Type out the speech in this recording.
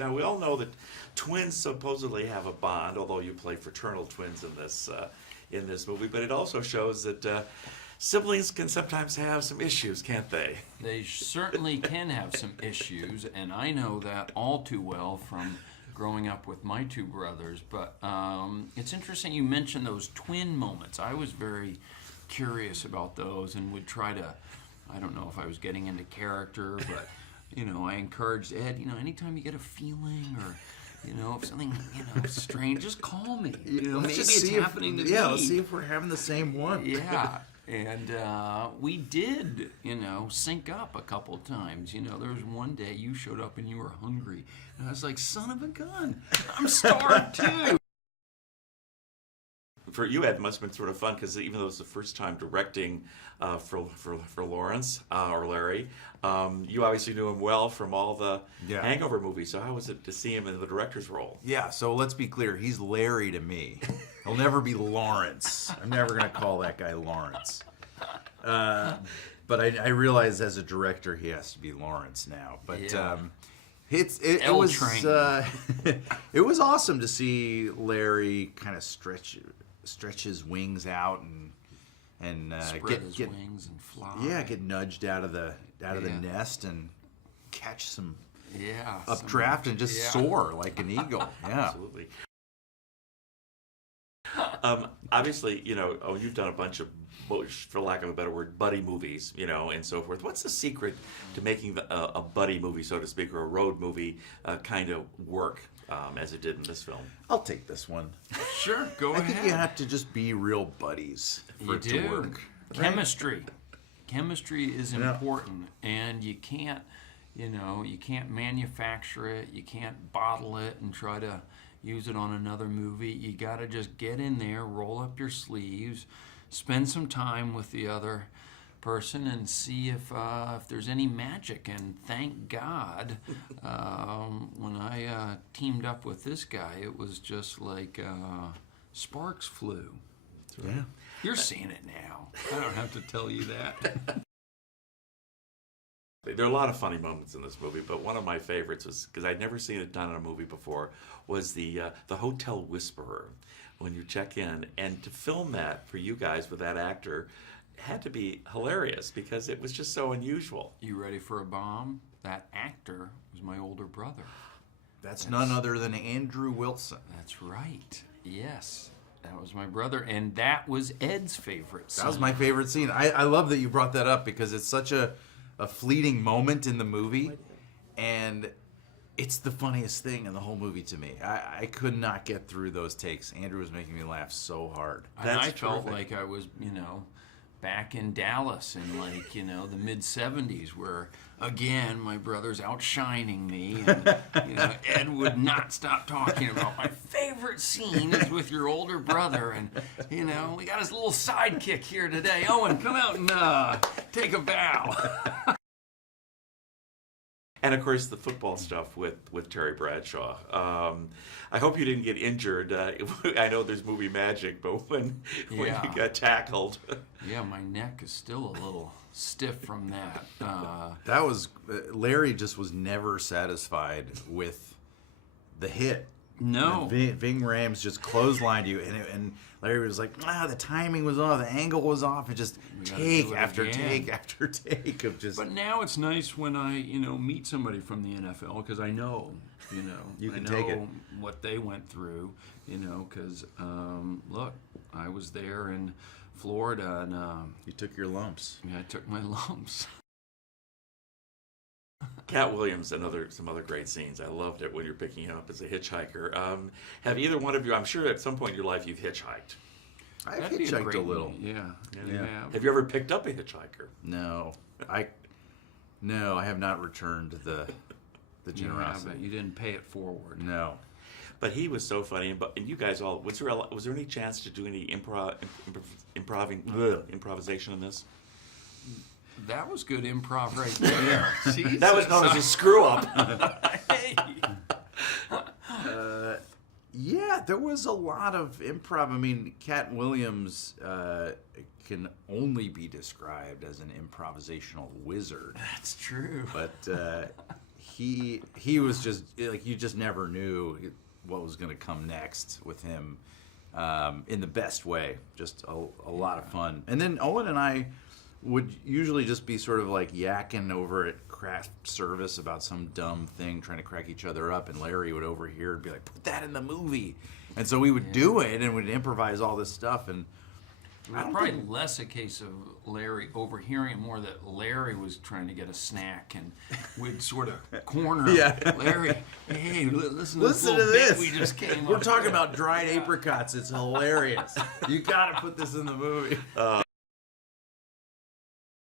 Now, we all know that twins supposedly have a bond, although you play fraternal twins in this movie, but it also shows that siblings can sometimes have some issues, can't they? They certainly can have some issues, and I know that all too well from growing up with my two brothers. But it's interesting you mentioned those twin moments. I was very curious about those and would try to, I don't know if I was getting into character, but I encouraged Ed, anytime you get a feeling or, if something, strange, just call me. Maybe it's happening to me. Yeah, let's see if we're having the same one. Yeah, and we did, sync up a couple times. There was one day you showed up and you were hungry. And I was like, son of a gun, I'm starved too. For you, Ed, it must have been sort of fun because even though it was the first time directing for Lawrence or Larry, you obviously knew him well from all the Hangover movies. So how was it to see him in the director's role? Yeah, so let's be clear. He's Larry to me. He'll never be Lawrence. I'm never going to call that guy Lawrence. But I realize as a director he has to be Lawrence now. But it was it was awesome to see Larry kind of stretch his wings out and spread his wings and fly. Yeah, get nudged out of the nest and catch some updraft and just soar like an eagle. Yeah, absolutely. Obviously, you've done a bunch of, for lack of a better word, buddy movies, and so forth. What's the secret to making a buddy movie, so to speak, or a road movie kind of work as it did in this film? I'll take this one. Sure, go ahead. I think you have to just be real buddies for it to work. Chemistry. Right? Chemistry is important, and you can't, you can't manufacture it. You can't bottle it and try to use it on another movie. You got to just get in there, roll up your sleeves, spend some time with the other person and see if there's any magic. And thank God, when I teamed up with this guy, it was just like sparks flew. Right. Yeah. You're seeing it now. I don't have to tell you that. There are a lot of funny moments in this movie, but one of my favorites was, because I'd never seen it done in a movie before, was the Hotel Whisperer, when you check in. And to film that for you guys with that actor had to be hilarious because it was just so unusual. You ready for a bomb? That actor was my older brother. That's none other than Andrew Wilson. That's right. Yes. That was my brother, and that was Ed's favorite scene. That was my favorite scene. I love that you brought that up because it's such a fleeting moment in the movie, and it's the funniest thing in the whole movie to me. I could not get through those takes. Andrew was making me laugh so hard. And I felt like I was, back in Dallas in the mid-'70s where, again, my brother's outshining me. And, Ed would not stop talking about my favorite scene is with your older brother. And, we got his little sidekick here today. Owen, come out and take a bow. And, of course, the football stuff with Terry Bradshaw. I hope you didn't get injured. I know there's movie magic, but when you got tackled. Yeah, my neck is still a little stiff from that. That was Larry just was never satisfied with the hit. No. Ving Rhames just clotheslined you, and Larry was like, the timing was off, the angle was off, and just take after take after take of just... But now it's nice when I, meet somebody from the NFL, because I know, you can take it. What they went through, because, look, I was there in Florida, and... you took your lumps. Yeah, I took my lumps. Katt Williams, some other great scenes. I loved it when you're picking him up as a hitchhiker. Have either one of you, I'm sure at some point in your life you've hitchhiked. I've hitchhiked a little. Yeah. Have you ever picked up a hitchhiker? No. I have not returned the generosity. You didn't pay it forward. No. But he was so funny, and you guys all, was there any chance to do any improvisation in this? That was good improv right there. That was known as a screw-up. Hey. Yeah, there was a lot of improv. I mean, Katt Williams can only be described as an improvisational wizard. That's true. But he was just like, you just never knew what was going to come next with him, in the best way. Just a lot of fun. And then Owen and I would usually just be sort of like yakking over at craft service about some dumb thing, trying to crack each other up, and Larry would overhear and be like, put that in the movie. And so we would do it, and we'd improvise all this stuff, and It was probably less a case of Larry overhearing it, more that Larry was trying to get a snack, and we'd sort of corner Larry. Hey, listen to this. We just came. We're talking about dried apricots. It's hilarious. You got to put this in the movie.